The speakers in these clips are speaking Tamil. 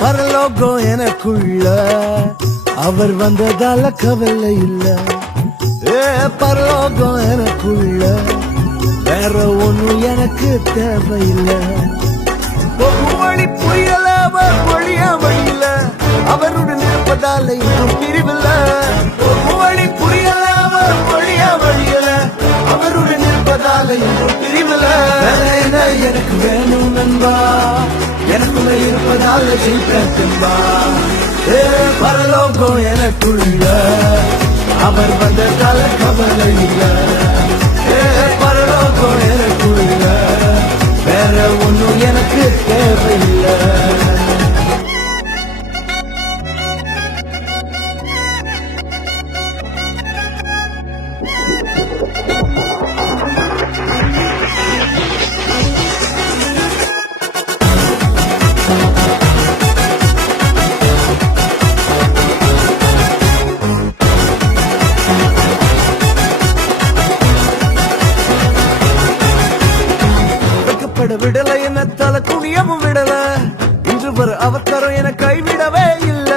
பரலோகம் எனக்குள்ள அவர் வந்ததால கவலை இல்ல. பரலோகம் எனக்குள்ள வேற ஒண்ணும் எனக்கு தேவையில்லை. வழி புயல அவர் வழியாமையில அவருடன் இருப்பதால இன்னும் பிரிவில்ல. வழி புயல அவர் வழியாமையில அவருடன் இருப்பதால இன்னும் பிரிவில்ல. என்ன எனக்கு வேணும் நண்பா, எனக்குள்ள இருப்பதால ஜெயிப்பா. பரலோகம் எனக்குள்ள அவர் வந்ததால கவலை இல்ல. பரலோகம் எனக்குள்ள வேற ஒண்ணும் எனக்கு தேவையில்லை. விடல என்ன தலை குனியமும் விடல, இன்று வர அவசரம் என கைவிடவே இல்ல.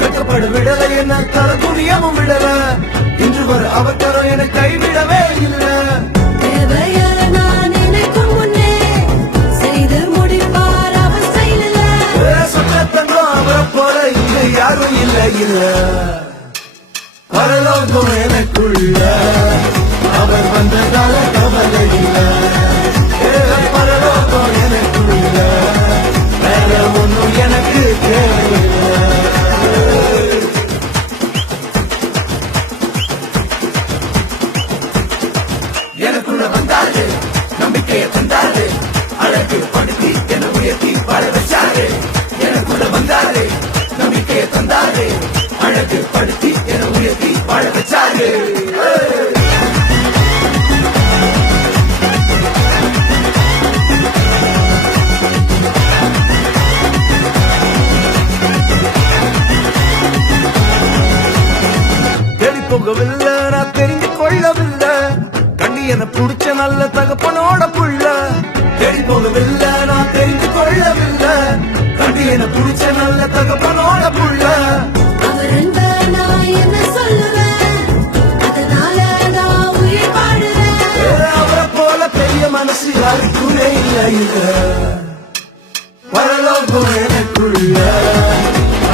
வெக்கப்பட விடல என்ன தலை குனியமும் விடல, இன்று வர அவசரம் என கைவிடவே இல்ல. அவரை போல இங்கு யாரும் இல்ல இல்ல. பரலோகம் எனக்குள்ள அவர் வந்ததால கவலை இல்ல. பரலோகம் எனக்குள்ள வேற ஒண்ணும் எனக்கு தேவையில்லை. எனக்குள்ள வந்தாரு, நம்பிக்கையை தந்தாரு, அழகு படுத்தி என உயர்த்தி வாழ வச்சாரு. எனக்குள்ள வந்தாரு, நம்பிக்கையை தந்தாரு, அழகு படுத்தி என உயர்த்தி வாழ வச்சாரு. போகவில்லை, நான் தெரிந்து கொள்ளவில்லை, கண்ணி என புடிச்ச நல்ல தகப்பனோட புள்ள. தேடி போகவில்லை, நான் தெரிந்து கொள்ளவில்லை, கண்ணி என புடிச்ச நல்ல தகப்பனோட புள்ள. அவரை போல பெரிய மனசு யாருக்குமே இல்லை. பரலோகம் எனக்குள்ள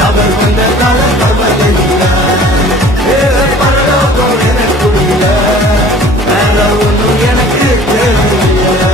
அவர் வந்ததால கவலை இல்லை. பரலோகம் எனக்குள்ள வேற ஒண்ணும் எனக்கு தேவையில்லை.